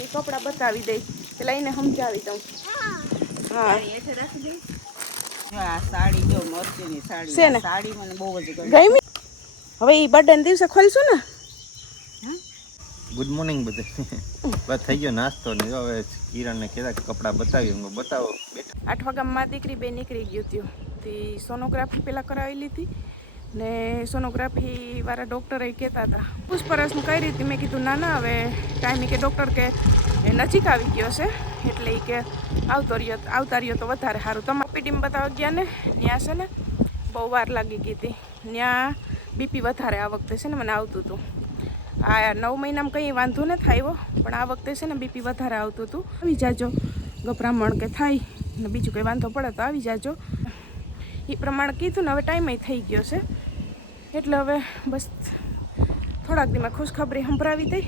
એ કપડાં બતાવી દઈ પેલા એને સમજાવી દઉં. હા સાડી જો મસ્તીની સાડી છે ને સાડી મને બહુ જ ગમી. હવે એ બર્થડે ના દિવસે ખોલશું ને. ગુડ મોર્નિંગ બધે. બસ થઈ ગયો નાસ્તો ને હવે કિરણને કહેતા કપડાં બતાવી હું બતાવો. 8 વાગ્યામાં દીકરી બે નીકળી ગયું હતું તે સોનોગ્રાફી પહેલાં કરાવી લીધી ને સોનોગ્રાફી વાળા ડૉક્ટરે કહેતા હતા પૂછપરછ કઈ રીતે. મેં કીધું ના ના હવે ટાઈમે કે ડૉક્ટર કે એ નજીક આવી ગયો છે એટલે એ કે આવતા રહ્યો તો વધારે સારું. તમારા પીટીમાં બતાવવા ગયા ને ત્યાં છે ને બહુ વાર લાગી ગઈ હતી. ત્યાં બીપી વધારે આ વખતે છે ને મને આવતું હતું. આ 9 મહિનામાં કંઈ વાંધો નથી આવ્યો પણ આ વખતે છે ને બીપી વધારે આવતું હતું. આવી જાજો ગભરામણ કે થાય ને બીજું કંઈ વાંધો પડે તો આવી જાજો એ પ્રમાણે કીધું ને. હવે ટાઈમ થઈ ગયો છે એટલે હવે બસ થોડાક દીમાં ખુશખબરી સંભળાવી દઈ.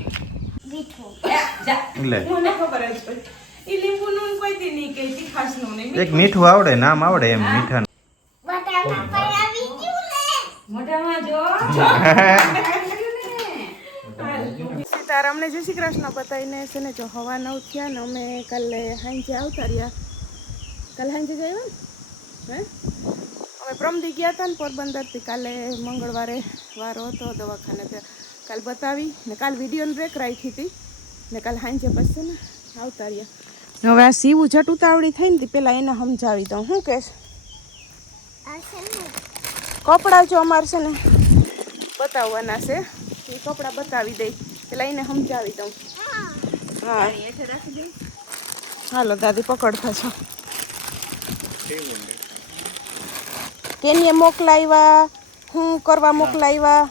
મને ખબર જ પડી એ લીંબુનું કોઈ દી નહીં કે તીખાશનું નહીં. એક મીઠું આવડે નામ આવડે એમ મીઠા મોઢામાં જો સીતારામને જય શ્રી કૃષ્ણ બતાવીને છે ને જો હવા 9 થયા ને અમે કાલે સાંજે આવતા રહ્યા. કાલે સાંજે જ આવ્યા ને અમે પ્રમદી ગયા હતા ને પોરબંદરથી. કાલે મંગળવારે વારો હતો દવાખાને તે કાલે બતાવી ને કાલે વિડીયોની બ્રેક રાખી હતી ને કાલે સાંજે પછી ને આવતા રહ્યા. હવે આ સીવું જટ ઉતાવળી થઈ ને પેલા એને સમજાવી દઉં. શું કહેશ? કપડાં જો અમારે છે ને બતાવવાના છે એ કપડાં બતાવી દઈ પેલા એને સમજાવી દઉં. હા હાલો દાદી પકડતા છો. કેને મોકલાવ્યા હું કરવા મોકલાવ્યા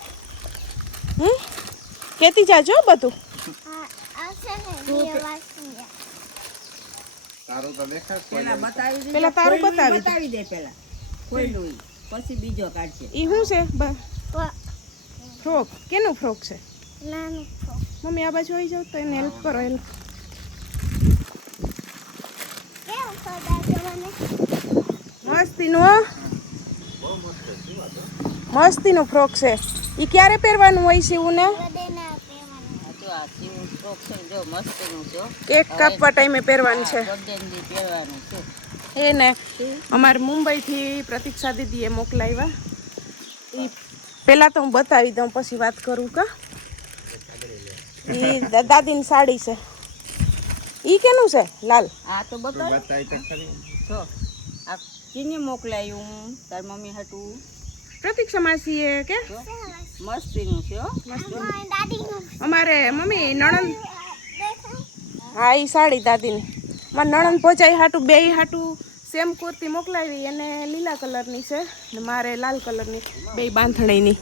કેતી જાજો બધું. પેલા તારું બતાવી દે પેલા ખોલ્યું પછી બીજો કાઢશે. ઈ શું છે? ફ્રોક. કેનું ફ્રોક છે? મમ્મી આ બાજુ આવી જાવ તો એને હેલ્પ કરો. હેલ્પ મસ્તીનું ફ્રોક છે. ઈ ક્યારે પહેરવાનું હોય છે? એવું ને કેક કાપવા ટાઈમે પહેરવાનું છે એ ને. અમારે મુંબઈથી પ્રતીક્ષા દીદીએ મોકલાવ્યા. એ પહેલાં તો હું બતાવી દઉં પછી વાત કરું. કા એ દાદીની સાડી છે. ઈ કેનું છે? લાલ. આ તો બતાવી જો આ કેને મોકલાયું તાર મમ્મી હાટું? પ્રતીક્ષા માસીએ કે મસ્તીનું છે. અમારે મમ્મી નણંદ. હા એ સાડી દાદીની મારા નણંદ ભોજાઈ હાટું બે હાટું સેમ કુર્તી મોકલાવી. એને લીલા કલરની છે ને મારે લાલ કલરની બે બાંધણીની.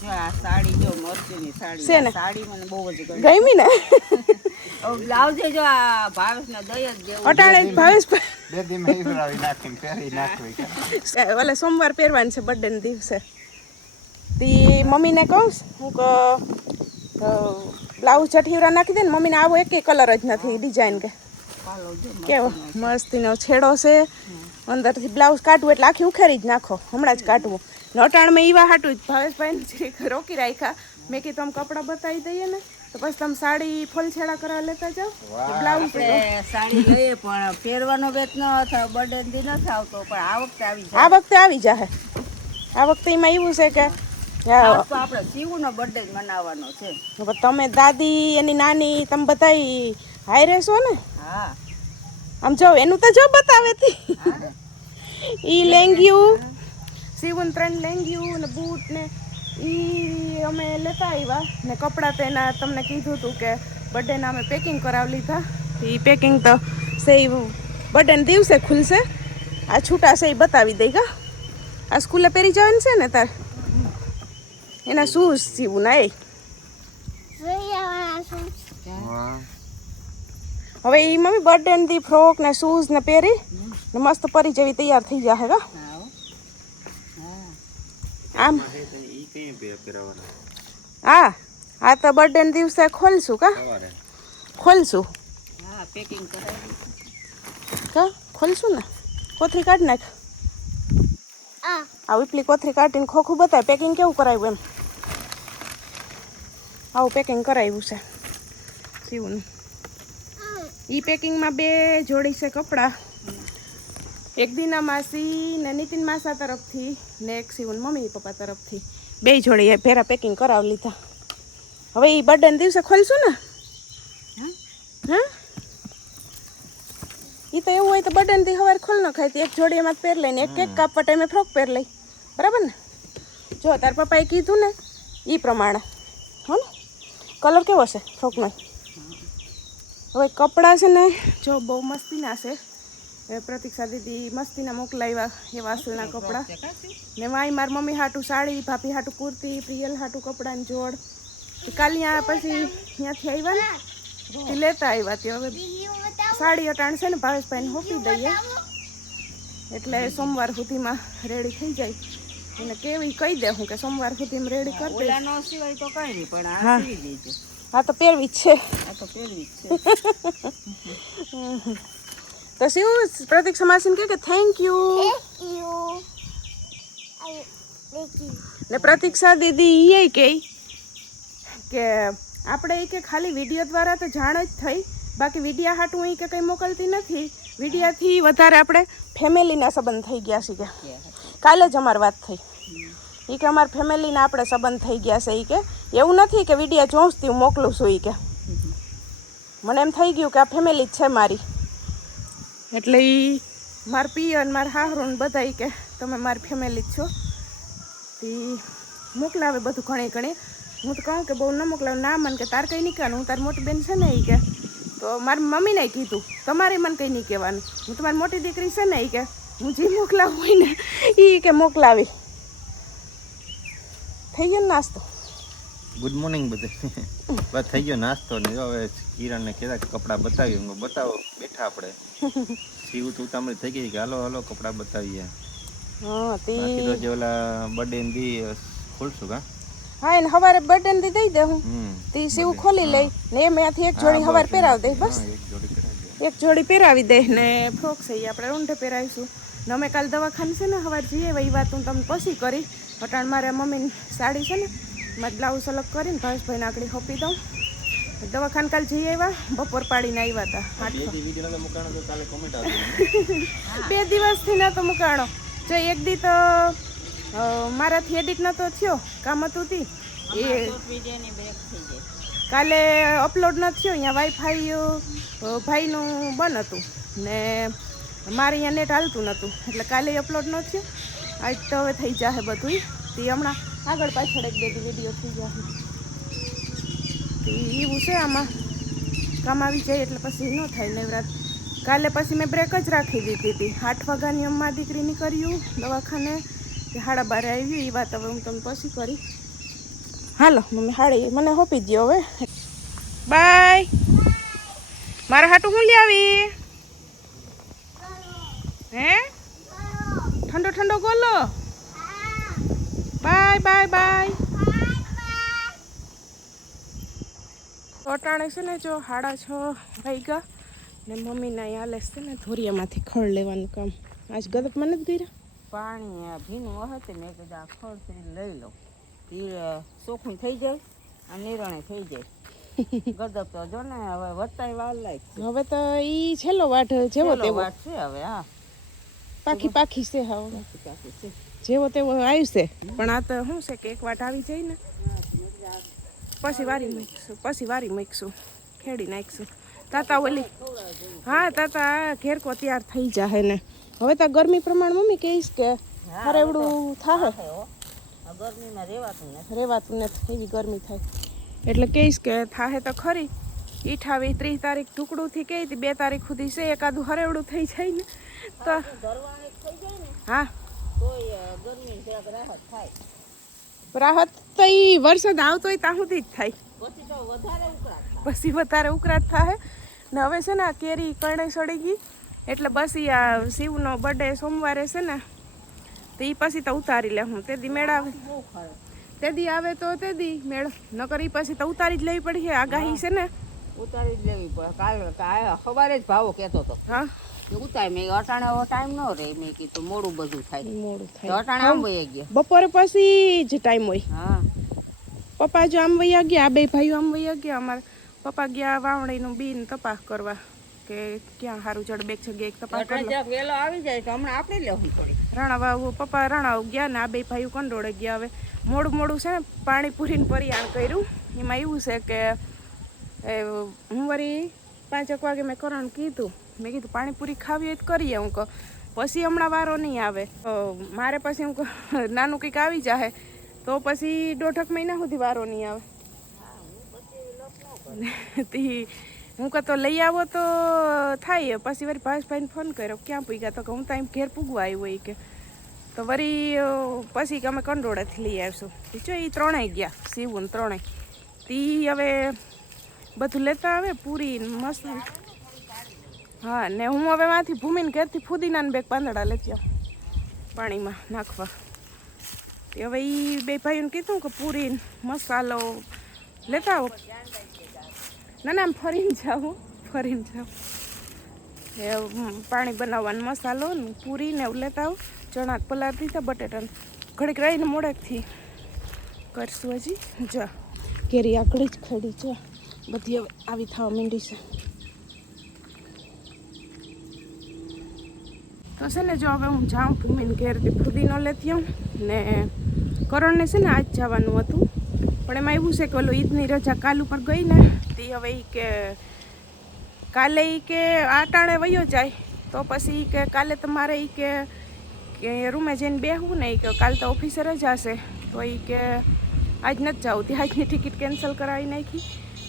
જો આ સાડી જો મસ્તીની સાડી છે ને. સાડી મને બહુ જ ગમી ને. બ્લાઉઝ જો આ ભાવેશના દય જ જેવું અટાણે ભાવેશ બે દી મે ઈવરાવી નાખીને પહેરી નાખવી. ઓલે સોમવાર પહેરવાનું છે બર્થડે ના દિવસે. તી મમ્મીને કહું હું કે બ્લાઉઝ ચઠીવરા નાખી દે ને. મમ્મીને આવો એક કલર જ નથી ડિઝાઇન કે કેવો મસ્તીનો છેડો છે. અંદરથી બ્લાઉઝ કાઢવું એટલે આખી ઉખેરી જ નાખો. હમણાં જ કાઢવું. નટાણમાં ઈવા હાટું જ ભાવેશભાઈને રોકી રાખ્યા. મેં કીધું આમ કપડાં બતાવી દઈએ ને તો પછી તમે સાડી ફોલછેડા કરવા લેતા જાઓ. બ્લાઉઝ સાડી લઈએ પણ પહેરવાનો વેત ન થાય. બર્થડે દી ન આવતો પણ આ વખતે આવી જાય. આ વખતે આવી જાય. આ વખતે એમાં એવું છે કે આપણે શિવનો બર્થડે મનાવવાનો છે. તમે દાદી એની નાની તમે બધા હાઈ રહેશો ને. હા આમ જો એનું તો જો બતાવે તી. ઈ લેંગ્યું સીવન 3 લેંગ્યું ને બૂટ ને ઈ અમે લેતા આવ્યા ને કપડાં તો એના તમને કીધું હતું કે બર્થડેના અમે પેકિંગ કરાવી લીધા. એ પેકિંગ તો સહી બર્થડેના દિવસે ખુલશે. આ છૂટા છે એ બતાવી દઈ. કા આ સ્કૂલે પહેરી જવાનું છે ને તાર એના શૂઝ સીવું ના. એ હવે એ મમ્મી બર્થડે ની ફ્રોક ને શૂઝ ને પહેરી ને મસ્ત પરી જેવી તૈયાર થઈ જાય. કા આમ હા આ તો બર્થડે ના દિવસે ખોલશું. કા ખોલશું કા ખોલશું ને. કોથરી કાઢ નાખ. આ ઉપલી કોથરી કાઢીને ખોખું બતાવે પેકિંગ કેવું કરાવ્યું એમ. આવું પેકિંગ કરાવ્યું છે સીવું. ઈ પેકિંગમાં 2 જોડી છે કપડાં. એક દીના માસી ને નીતિન માસા તરફથી ને એક શિવન મમ્મી પપ્પા તરફથી 2 જોડી ભેરા પેકિંગ કરાવી લીધા. હવે ઈ બર્થડે દિવસે ખોલશું ને. હા ઈ તો એવું હોય તો બર્થડે દી સવારે ખોલ ન ખાય તો એક જોડી એમાં પહેર લઈને એક કેક કાપવા ટાઈમે ફ્રોક પહેર લઈ. બરાબર ને? જો તાર પપ્પાએ કીધું ને ઈ પ્રમાણે હો ને. કલર કેવો છે ફ્રોકનો? હવે કપડાં છે ને જો બહુ મસ્તીના છે. પ્રતીક્ષા દીદી મસ્તીના મોકલાવ્યા એવા અસલના કપડાં ને માય મારી મમ્મી હાટું સાડી, ભાભી હાટું કુર્તી, પ્રિયલ હાટું કપડાની જોડ. કાલે ત્યાં પછી ત્યાંથી આવ્યા ને તે લેતા આવ્યા. તે હવે સાડી અટાણ છે ને ભાવેશભાઈને હોપી દઈએ એટલે સોમવાર સુધીમાં રેડી થઈ જાય. એને કેવી કહી દે હું કે સોમવાર સુધીમાં રેડી કરી દે. ઓલા નો સિવાય તો કઈ નહીં પણ આ સીવી દેજો. હા તો પહેરવી જ છે. આ તો પહેરવી જ છે. તો શું પ્રતીક્ષા માસીને કે થેન્ક યુ ને પ્રતીક્ષા દીદી એ કે આપણે કે ખાલી વિડીયો દ્વારા તો જાણ જ થઈ, બાકી વિડીયા હાટું એ કે કંઈ મોકલતી નથી. વિડીયાથી વધારે આપણે ફેમિલીના સંબંધ થઈ ગયા છે. કે કાલે જ અમારી વાત થઈ એ કે અમારા ફેમિલીના આપણે સંબંધ થઈ ગયા છે. એ કે એવું નથી કે વિડીયા જોઉંથી હું મોકલું છું. એ કે મને એમ થઈ ગયું કે આ ફેમિલી જ છે મારી. એટલે એ મારા પિયર મારા હાહરું બધા કે તમે મારી ફેમિલી જ છો. તે મોકલાવે બધું ઘણી ઘણી. હું તો કહું કે બહુ ન મોકલાવું. ના મને કે તાર કંઈ નહીં કહેવાનું, હું તારી મોટી બેન છે ને એ કે તો મારી મમ્મીને કીધું તમારે મને કંઈ નહીં કહેવાનું, હું તમારી મોટી દીકરી છે ને એ કે હું જે મોકલાવું હોય ને એ કે મોકલાવી. થઈ ગયો નાસ્તો? ગુડ મોર્નિંગ બધે. બસ થઈ ગયો નાસ્તો ને હવે કિરણને કહેતા કપડાં બતાવી. હું બતાવો બેઠા આપણે. સીવું તો ઉતામળી થઈ ગઈ કે હાલો હાલો કપડાં બતાવીએ. હા બાકી તો જે ઓલા બર્થડે દી ખોલશું કા. હા એને સવારે બર્થડે દી દઈ દે હું તે સીવું ખોલી લઈ ને એમાંથી એક જોડી સવારે પહેરાવી દઈશ. બસ એક જોડી પહેરાવી દે ને ફ્રોક છે એ આપણે રૂંઢે પહેરાવીશું. ને અમે કાલે દવાખાને છે ને સવારે જઈએ એ વાત હું તમને પછી કરી. અટાણ મારે મમ્મીની સાડી છે ને મારે બ્લાઉઝ અલગ કરીને ભાવેશભાઈને આગળ હોપી દઉં. દવાખાને કાલે જઈ આવ્યા, બપોર પાડીને આવ્યા હતા. 2 દિવસથી નતો મુકાણો. જો એક દી તો મારાથી એડિટ નતો થયો, કામ હતું તી એ કાલે અપલોડ ન થયો. અહીંયા વાઈફાઈ ભાઈનું બંધ હતું ને મારે અહીંયા નેટ હાલતું નહોતું એટલે કાલે અપલોડ ન થયો. આજ તો હવે થઈ જશે બધું. તે હમણાં આગળ પાછળ 1-2 વિડીયો થઈ જશે. તે એવું છે આમાં કામ આવી જાય એટલે પછી ન થાય નવરાત. કાલે પછી મેં બ્રેક જ રાખી દીધી હતી. 8 વાગ્યાની અમ્મા દીકરીની કર્યું દવાખાને, 12:30 આવી. એ વાત હવે હું તમને પછી કરી. હાલો મમ્મી હાડી મને હોપી દો હવે. બાય. મારા હાટું હું લઈ આવી? હે ઠંડો ઠંડો ગોલો. Bye bye bye. અટાણે છે ને જો 6:30 વાગ્યા ને મમ્મીના અહીંયા હાલે છે ને ધોરિયામાંથી ખડ લેવાનું કામ. આજ ગદપ મને જ ગઈ. પાણી ભીનું હશે મેં કીધું આ ખડ લઈ લઉં. એ ચોખ્ખું થઈ જાય અને નિરણે થઈ જાય. ગદપ તો જો ને હવે વધતા વાર લાગે. હવે તો ઈ છેલ્લો વાટ જેવો તેવો વાત છે હવે. હા પાખી છે. હવે પાકી છે જેવો તેવો આવ્યું છે. પણ આ તો શું છે કે એક વાટ આવી જાય ને પછી વારી મૂકીશું ખેડી નાખીશું. તાતા ઓલી હા તાતા ઘેરકો તૈયાર થઈ જાય ને. હવે તો ગરમી પ્રમાણે મમ્મી કહીશ કે હારે એવડું થાય ગરમીમાં રેવાતું નથી. એવી ગરમી થાય એટલે કહીશ કે થાહે તો ખરી. 28-30 તારીખ ટુકડુંથી કહી હતી 2 તારીખ સુધી છે. એકાદું હરેવડું થઈ જાય ને તો હા રાહત તો એ વરસાદ આવતો હોય ત્યાં સુધી જ થાય. પછી વધારે ઉકળાટ થાય ને. હવે છે ને આ કેરી કણે સડી ગઈ એટલે બસ આ શિવનો બર્થડે સોમવારે છે ને તો એ પછી તો ઉતારી લે. હું તે દી મેળ આવે તે દી આવે તો તે દી મેળ નકર એ પછી તો ઉતારી જ લેવી પડી છે. આગાહી છે ને ઉતારી જ લેવી પડે. કાલે સવારે જ ભાવો કહેતો હતો. હા ઉતારી મેં અટાણે ટાઈમ ન રહે. મેં કીધું મોડું બધું થાય. મોડું તો થાય. અટાણે આમ વહી ગયા. બપોરે પછી જ ટાઈમ હોય. હા પપ્પા જો આમ વયા ગયા, આ 2 ભાઈઓ આમ વયા ગયા. અમારા પપ્પા ગયા વાવણીનું બીન તપાસ કરવા કે ક્યાં સારું જડબે એક જગ્યાએ એક તપાસ કરી લો. જરાક વહેલો આવી જાય તો હમણાં આપણે લેવું પડે. રાણાવાવ પપ્પા રાણાવાવ ગયા ને આ બે ભાઈઓ કંડોળે ગયા. હવે મોડું છે ને પાણીપુરીને પરિયાણ કર્યું. એમાં એવું છે કે હું વળી 5 વાગે મેં કરણ કીધું, મેં કીધું પાણીપુરી ખાવી હોય તો કરીએ. હું કહું પછી હમણાં વારો નહીં આવે, મારે પછી હું નાનું કંઈક આવી જાય તો પછી 1.5 મહિના સુધી વારો નહીં આવે. હું કહું તો લઈ આવો તો થાય. પછી વળી ભાવેશભાઈને ફોન કર્યો, ક્યાં પૂગ્યા? તો કે હું ત્યાં ઘેર પૂગવા આવ્યો હોય કે. તો વળી પછી કે અમે કંડોળાથી લઈ આવીશું. જો એ 3 ગયા, સીવું ને 3. તી હવે બધું લેતા આવે પૂરી મસ્ત. હા ને હું હવે માંથી ભૂમીને ઘેરથી ફુદીનાને 2 પાંદડા લેતી આવું પાણીમાં નાખવા. હવે એ બે ભાઈઓને કીધું કે પૂરી મસાલો લેતા આવો. ના આમ ફરીને જાઉં એ પાણી બનાવવાનો મસાલો ને પૂરી ને એવું લેતા આવું. ચણા પલાર દીધા, બટેટાને ઘડીક રહીને મોડેકથી કરશું. હજી જા કેરી આકડી જ ખડી છે બધી, હવે આવી થવા માંડી છે. તો છે ને જો હવે હું જાઉં ભૂમીને ઘેરથી ફુદીનો લેતી આવું ને કરણને છે ને આજ જવાનું હતું, પણ એમાં એવું છે કે ઓલો ઈદની રજા કાલ ઉપર ગઈ ને તે હવે એ કે કાલે એ કે આટાણે વયો જાય તો પછી કે કાલે તમારે એ કે રૂમે જઈને બેહવું ને કે કાલે તો ઓફિસે રજા છે તો એ કે આજ નથી જવું. તે આજની ટિકિટ કેન્સલ કરાવી નાખી,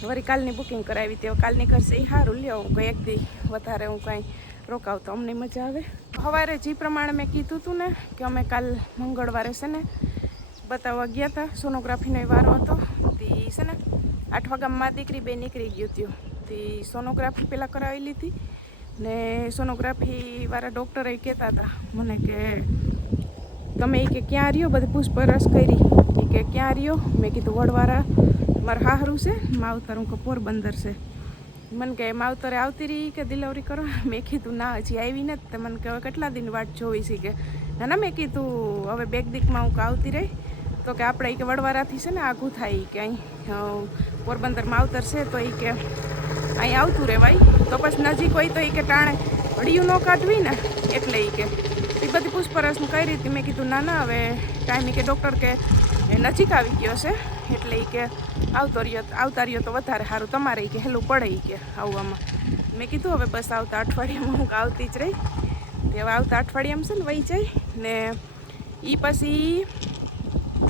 વળી કાલની બુકિંગ કરાવી. તે કાલની કરશે એ સારું લ્યો. હું કંઈ 1 દી વધારે હું કાંઈ રોકાવ તો અમને મજા આવે. સવારે જે પ્રમાણે મેં કીધું હતું ને કે અમે કાલ મંગળવારે છે ને બતાવવા ગયા હતા, સોનોગ્રાફીનો વારો હતો. તે છે ને 8 વાગ્યામાં દીકરી 2 નીકળી ગયું હતું. તે સોનોગ્રાફી પહેલાં કરાવી લીધી ને સોનોગ્રાફીવાળા ડૉક્ટરે કહેતા હતા મને કે તમે એ કે ક્યાં રહ્યો, બધી પૂછપરછ કરી. એ કે ક્યાં રહ્યો? મેં કીધું વડવાળા મારા હાહરું છે, માવતર હું કે પોરબંદર છે. મને કે માવતરે આવતી રહી કે ડિલિવરી કરો? મેં કીધું ના હજી આવી નથી. તો મને કે હવે કેટલા દિન વાટ જોઈ છે કે ના મેં કીધું હવે 2 દીકમાં હું આવતી રહી. તો કે આપણે કે વડવારાથી છે ને આઘું થાય કે અહીં પોરબંદર માવતર છે તો એ કે અહીં આવતું રહેવાય. તો પછી નજીક હોય તો એ કે ટાણે અડિયું ન કાઢવી ને એટલે એ કે એ બધી પૂછપરછ કરી હતી. મેં કીધું ના હવે ટાઈમ કે ડૉક્ટર કે નજીક આવી ગયો છે એટલે એ કે આવતા રહ્યો તો વધારે સારું, તમારે કે હેલું પડે એ કે આવવામાં. મેં કીધું હવે બસ આવતા અઠવાડિયામાં હું આવતી જ રહી. તે હવે આવતા અઠવાડિયામાં છે ને વહી જાય ને એ પછી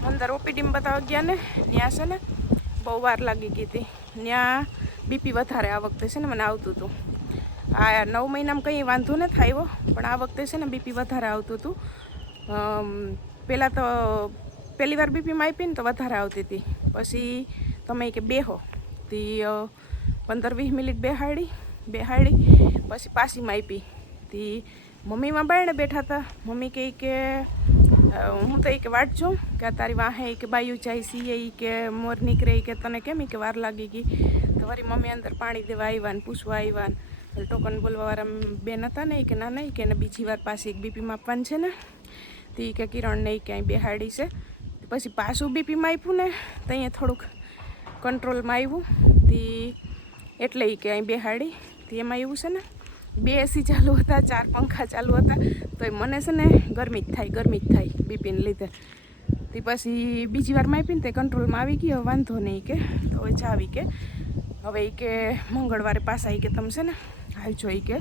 અંદર ઓપીડીમાં બતાવવા ગયા ને ત્યાં છે ને બહુ વાર લાગી ગઈ હતી. ત્યાં બીપી વધારે આ વખતે છે ને મને આવતું હતું. આ 9 મહિનામાં કંઈ વાંધો ન થાય પણ આ વખતે છે ને બીપી વધારે આવતું હતું. પહેલાં તો પહેલી વાર બીપીમાં આપીને તો વધારે આવતી હતી. પછી તમે કે બેહો તી 15-20 મિનિટ બેહાડી પછી પાસીમાં આપી. તી મમ્મીમાં બાયણે બેઠા હતા. મમ્મી કહે કે હું તો કે વાટ જોઉં કે તારી વાહે કે બાયું જાય સીએ કે મોર નીકળે કે તને કેમ કે વાર લાગી ગઈ. તો વળી મમ્મી અંદર પાણી દેવા આવ્યા ને પૂછવા આવ્યા ને ટોકન બોલવાવાળા બેન હતા ને કે ના નહીં કે એને બીજી વાર પાછી એક બીપી માપવાનું છે ને તે કે કિરણ નહીં ક્યાંય બેહાડી છે. પછી પાછું બીપીમાં આપ્યું ને તો અહીંયા થોડુંક કંટ્રોલમાં આવ્યું તી એટલે કે અહીં બેહાડી. તે એમાં એવું છે ને 2 એસી ચાલુ હતા, 4 પંખા ચાલુ હતા તો એ મને છે ને ગરમી જ થાય બીપીને લીધે. તે પછી બીજી વાર માપીને તે કંટ્રોલમાં આવી ગઈ. હવે વાંધો નહીં કે તો હવે જાવી કે હવે એ કે મંગળવારે પાછા એ કે તમે છે ને આવજો એ કે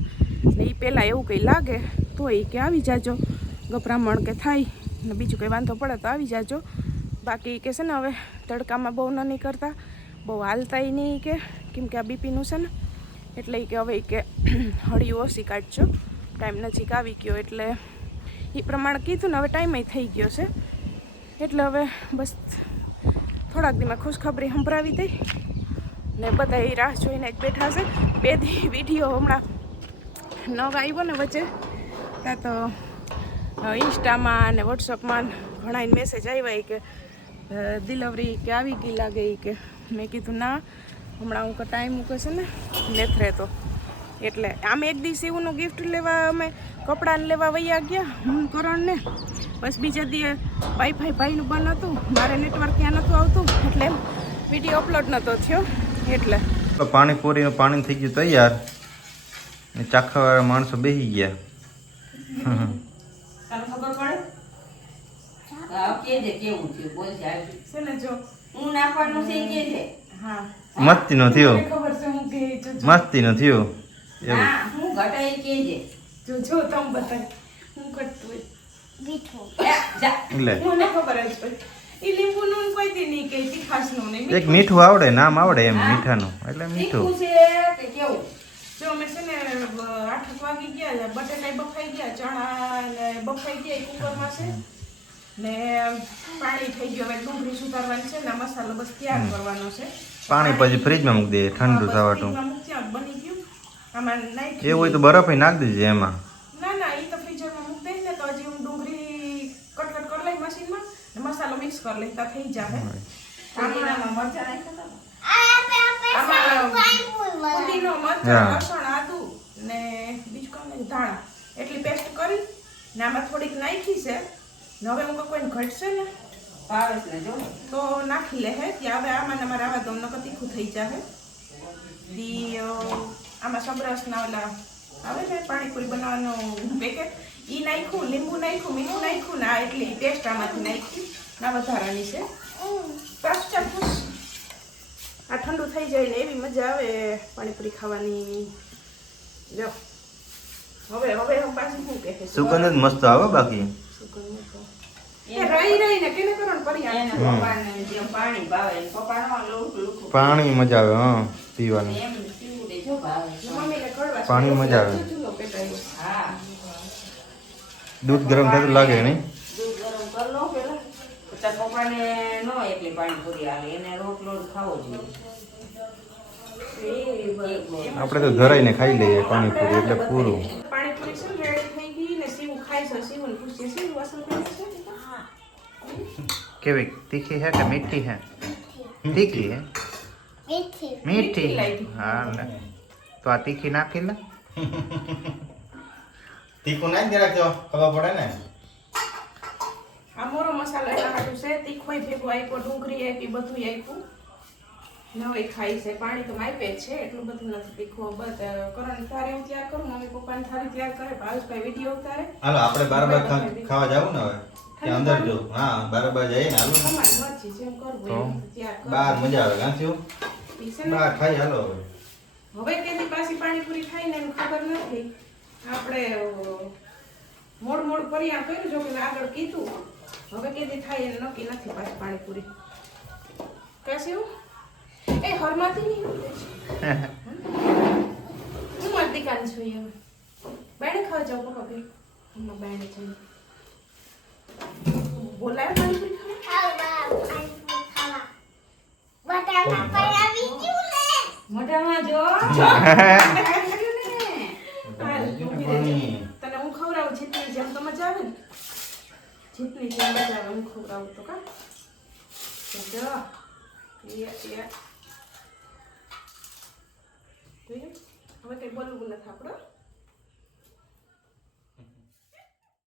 ને એ પહેલાં એવું કંઈ લાગે તો એ કે આવી જાજો, ગભરામણ કે થાય ને બીજું કંઈ વાંધો પડે તો આવી જાજો. બાકી કે છે ને હવે તડકામાં બહુ ન કરતા, બહુ હાલતાય નહીં કે કેમ કે આ બીપીનું છે ને એટલે કે હવે કે હળિયું ઓછી કાઢજો, ટાઈમ નજીક આવી ગયો એટલે એ પ્રમાણે કીધું ને. હવે ટાઈમે થઈ ગયો છે એટલે હવે બસ થોડાક દીમાં ખુશખબરી સંભળાવી દઈ ને બધા એ રાહ જોઈને જ બેઠા છે. 2 દી વિડીયો હમણાં નવ આવ્યો ને વચ્ચે ત્યાં તો ઇન્સ્ટામાં અને વોટ્સઅપમાં ઘણા મેસેજ આવ્યા કે ડિલિવરી કે આવી ગઈ લાગે કે. મેં કીધું ના હમણાં હું ટાઈમ મૂકે છે ને નેથરે તો એટલે આમ 1 દિવસ એવુંનું ગિફ્ટ લેવા અમે કપડાને લેવા વૈયા ગયા હું કરણને. બસ બીજા દી વાઈફાઈ ભાઈનું બંધ હતું, મારે નેટવર્ક ત્યાં નહોતું આવતું એટલે એમ વિડીયો અપલોડ નહોતો થયો એટલે. પાણીપુરીનું પાણી થઈ ગયું તૈયાર ચાખવાવાળા માણસો બેસી ગયા. તને ખબર પડે હા કેજે કેવું થયું બોલ જાય છે ને જો હું નાખવાનું છે ઈ કેજે હા મસ્તીનો થયો, મને ખબર છે હું કે જો મસ્તીનો થયો એવું. ના હું ઘટે ઈ કેજે જો જો તમ બતાય હું કરતું હોય જા એટલે મને ખબર જ પડી ઈ લીંબુનું ને કોઈ દી નહીં કે તીખાશનું નહીં એક મીઠું આવડે, નામ આવડે એમ મીઠાનું, એટલે મીઠું. તીખું છે કે કેવું જો અમે છે ને 8 વાગી ગયા બટેટા બફાઈ ગયા ચણા ને બફાઈ ગયા કુકરમાં છે ને પાણી થઈ ગયું હવે ડુંગળી સુધારવાની છે ને આ મસાલો બસ તૈયાર કરવાનો છે પાણી પછી ફ્રીજમાં મૂકી દે ઠંડુ બસ થવાતું. ફ્રીજમાં મૂક્યા બની ગયું આમાં નાખી એવું હોય તો બરફ નાખી દેજે એમાં. ના ના એ તો ફ્રીઝરમાં મૂકી દઈશ ને તો હજી હું ડુંગળી કટકટ કરી લઈ મશીનમાં ને મસાલો મિક્સ કરી લઈ તો થઈ જાય પુદીનામાં મરચાં નાખ્યા પુદીનો મરચાં હા. લસણ આદુ ને બીજું કામ નહીં ધાણા એટલી પેસ્ટ કરી ને આમાં થોડીક નાખી છે ને હવે હું કોઈને ઘટશે ને ભાવેશ ને જો તો નાખી લે હે ત્યાં હવે આમાં ને અમારે આવા તો નકર તીખું થઈ જાય દી આમાં સબરસના ઓલા આવે ને પાણીપુરી બનાવવાનું પેકેટ ઈ નાખ્યું લીંબુ નાખ્યું મીઠું નાખ્યું ને આ એટલી પેસ્ટ આમાંથી નાખી ના વધારાની છે પાછું ચાખું આ ઠંડુ થઈ જાય ને એવી મજા આવે પાણીપુરી ખાવાની જો હવે હું પાછું શું કહે સુગંધ જ મસ્ત આવે બાકી. રહી રહીને કેને કરવાનું પરી એને પપ્પાને જેમ પાણી ભાવે એને પપ્પાનો લોટ પાણી મજા આવે હા પીવાનું. એમ પીવું દે જો ભાવે મમ્મીને કડવા પાણી મજા આવે. ચૂલો પેટાયો હા દૂધ ગરમ થતું લાગે નહીં? દૂધ ગરમ કરી લો પેલા પછી પપ્પાને નો એટલી પાણીપુરી આલે એને રોટલો જ ખાવો જોઈએ આપણે તો ધરાઈને ખાઈ લઈએ પાણીપુરી એટલે પૂરું. પાણીપુરી છે ને રેડી થઈ ગઈ ને સીવું ખાઈ છે સીવું પૂછીએ સીવું અસલ છે કેવી તીખી હે કે મીઠી હે? તીખી હે, મીઠી. હા ને તો આ તીખી નાખી લે. તીખું નાખી દે રાખજો ખબર પડે ને. આ મોરો મસાલો એના હાટું છે તીખોય ભેગું આપ્યો ડુંગળી આપી બધું આપ્યું નવે ખાઈ છે પાણી તો માપે જ છે એટલું બધું નથી તીખું બસ કરણ થાળી હું તૈયાર કરું મમ્મી પપ્પાની થાળી તૈયાર કરે ભાવેશભાઈ વિડીયો ઉતારે હાલો આપણે બરાબર ખાવા જાવું ને હવે કે અંદર જો. હા બરાબર જઈએ ને હાલો ને. તમારી મરજી જેમ કરવું એમ તૈયાર કરો બહાર મજા આવે ગાંઠ્યું ઈ છે ને બહાર ખાઈ હાલો હવે. હવે કેદી પાછી પાણીપુરી ખાઈને એમ ખબર નથી આપણે મોડ પરિયાણ કર્યું જો કે મેં આગળ કીધું હવે કેદી થાય એને નક્કી નથી પાછી પાણીપુરી કહેશે એવું એ હરમાતી નહીં હું મારી દીકાને છું હવે બેને ખાવા જાવ પપ્પા ભાઈ હમણાં બેને છે બોલાય પાણીપુરી મોઢામાં જો તને હું ખવડાવું જીતની જેમ તો મજા આવે ને જીતની જેમ મજા આવે હું ખવડાવું તો કા જો હવે કઈ બોલવું નથી આપણે